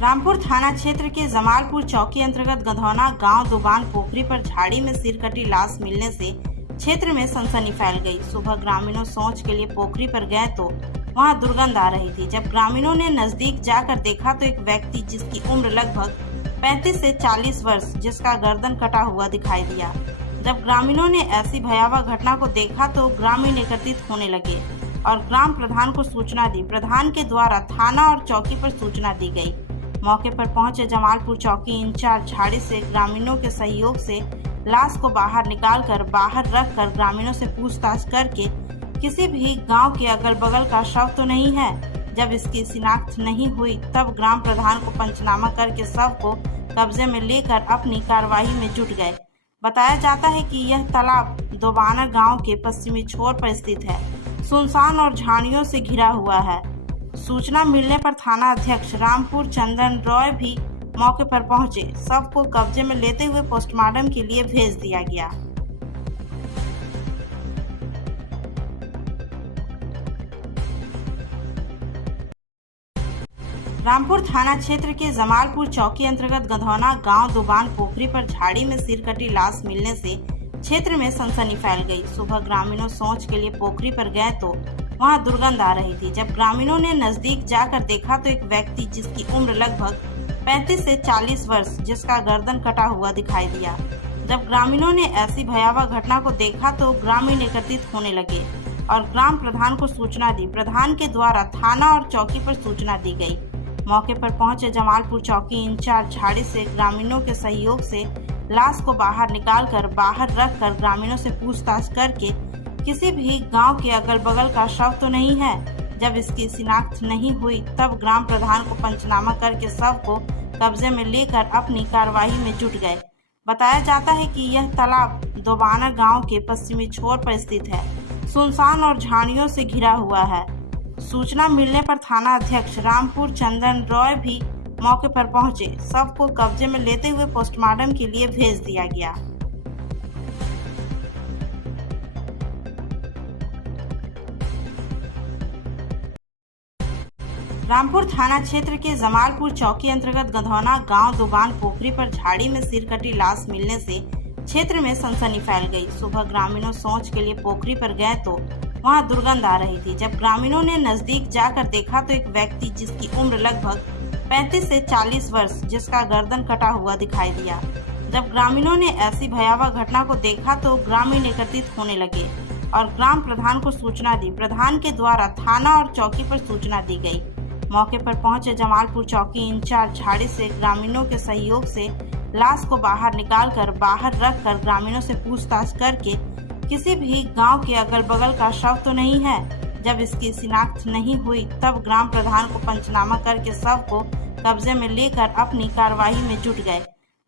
रामपुर थाना क्षेत्र के जमालपुर चौकी अंतर्गत गधौना गांव दुबान पोखरी पर झाड़ी में सिर कटी लाश मिलने से क्षेत्र में सनसनी फैल गई। सुबह ग्रामीणों शौच के लिए पोखरी पर गए तो वहां दुर्गंध आ रही थी। जब ग्रामीणों ने नजदीक जाकर देखा तो एक व्यक्ति जिसकी उम्र लगभग 35 से 40 वर्ष, जिसका गर्दन कटा हुआ दिखाई दिया। जब ग्रामीणों ने ऐसी भयावह घटना को देखा तो ग्रामीण एकत्रित होने लगे और ग्राम प्रधान को सूचना दी। प्रधान के द्वारा थाना और चौकी पर सूचना दी गई। मौके पर पहुंचे जमालपुर चौकी इंचार्ज झाड़ी से ग्रामीणों के सहयोग से लाश को बाहर निकालकर बाहर रखकर ग्रामीणों से पूछताछ करके किसी भी गांव के अगल बगल का शव तो नहीं है। जब इसकी शिनाख्त नहीं हुई तब ग्राम प्रधान को पंचनामा करके शव को कब्जे में लेकर अपनी कार्यवाही में जुट गए। बताया जाता है कि यह तालाब दोबाना गांव के पश्चिमी छोर पर स्थित है, सुनसान और झाड़ियों से घिरा हुआ है। सूचना मिलने पर थाना अध्यक्ष रामपुर चंदन रॉय भी मौके पर पहुंचे। शव को कब्जे में लेते हुए पोस्टमार्टम के लिए भेज दिया गया। रामपुर थाना क्षेत्र के जमालपुर चौकी अंतर्गत गधौना गांव दुबान पोखरी पर झाड़ी में सिर कटी लाश मिलने से क्षेत्र में सनसनी फैल गई। सुबह ग्रामीणों शौच के लिए पोखरी पर गए तो वहां दुर्गंध आ रही थी। जब ग्रामीणों ने नजदीक जाकर देखा तो एक व्यक्ति जिसकी उम्र लगभग 35 से 40 वर्ष, जिसका गर्दन कटा हुआ दिखाई दिया। जब ग्रामीणों ने ऐसी भयावह घटना को देखा तो ग्रामीण एकत्रित होने लगे और ग्राम प्रधान को सूचना दी। प्रधान के द्वारा थाना और चौकी पर सूचना दी गई। मौके पर पहुंचे जमालपुर चौकी इंचार्ज झाड़ी से ग्रामीणों के सहयोग से लाश को बाहर निकालकर बाहर रखकर ग्रामीणों से पूछताछ करके किसी भी गांव के अगल बगल का शव तो नहीं है। जब इसकी शिनाख्त नहीं हुई तब ग्राम प्रधान को पंचनामा करके शव को कब्जे में लेकर अपनी कार्यवाही में जुट गए। बताया जाता है कि यह तालाब दोबाना गांव के पश्चिमी छोर पर स्थित है, सुनसान और झाड़ियों से घिरा हुआ है। सूचना मिलने पर थाना अध्यक्ष रामपुर चंदन रॉय भी मौके पर पहुंचे। शव को कब्जे में लेते हुए पोस्टमार्टम के लिए भेज दिया गया। रामपुर थाना क्षेत्र के जमालपुर चौकी अंतर्गत गधौना गांव दुबान पोखरी पर झाड़ी में सिर कटी लाश मिलने से क्षेत्र में सनसनी फैल गई। सुबह ग्रामीणों शौच के लिए पोखरी पर गए तो वहां दुर्गंध आ रही थी। जब ग्रामीणों ने नजदीक जाकर देखा तो एक व्यक्ति जिसकी उम्र लगभग 35 से 40 वर्ष, जिसका गर्दन कटा हुआ दिखाई दिया। जब ग्रामीणों ने ऐसी भयावह घटना को देखा तो ग्रामीण एकत्रित होने लगे और ग्राम प्रधान को सूचना दी। प्रधान के द्वारा थाना और चौकी पर सूचना दी गई। मौके पर पहुंचे जमालपुर चौकी इंचार्ज झाड़ी से ग्रामीणों के सहयोग से लाश को बाहर निकालकर बाहर रखकर ग्रामीणों से पूछताछ करके किसी भी गांव के अगल बगल का शव तो नहीं है। जब इसकी शिनाख्त नहीं हुई तब ग्राम प्रधान को पंचनामा करके शव को कब्जे में लेकर अपनी कार्यवाही में जुट गए।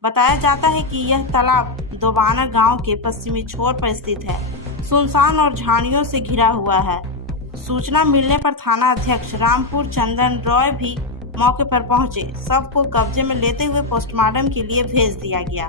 बताया जाता है कि यह तालाब दोबाना गांव के पश्चिमी छोर पर स्थित है, सुनसान और झाड़ियों से घिरा हुआ है। सूचना मिलने पर थाना अध्यक्ष रामपुर चंदन रॉय भी मौके पर पहुंचे। शव को कब्जे में लेते हुए पोस्टमार्टम के लिए भेज दिया गया।